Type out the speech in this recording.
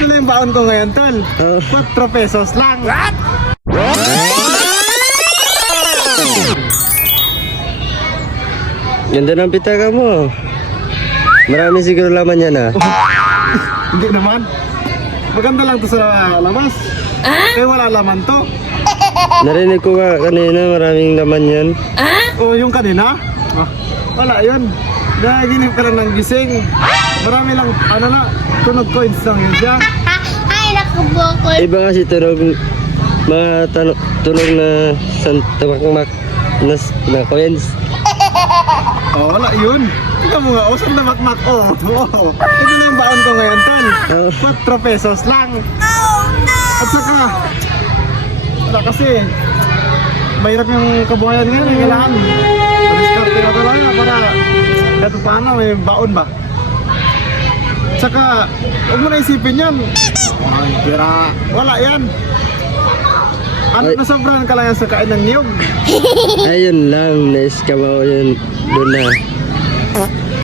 Ito na yung baon ko ngayon, tol. 4 pesos lang. What? Ganda ng pitaka mo. Marami siguro laman yan ah. Hindi naman. Maganda lang to sa labas. Eh wala laman to. Narinig ko nga kanina maraming laman yan. O yung kanina? Wala yun. Naginip ka lang ng gising. Marami lang, ano na, tunog coins lang yun siya. Ay, nakabukol. Iba kasi tunog, mga tunog na santamakmak na coins. Oh, wala yun. Tingnan mo nga, saan na makmak? Ito na yung baon ko ngayon, tol. 4 pesos lang. At saka, wala kasi, mahirap yung kabuhayan ngayon, kailangan. Pag-discarte na talaga para, kahit paano, may baon ba? Saka, huwag mo na isipin yan. Ay, pira, wala yan. Ano na sobrang ka lang yan sa kain ng niyog? Ayun lang, naiskabaw yun doon na.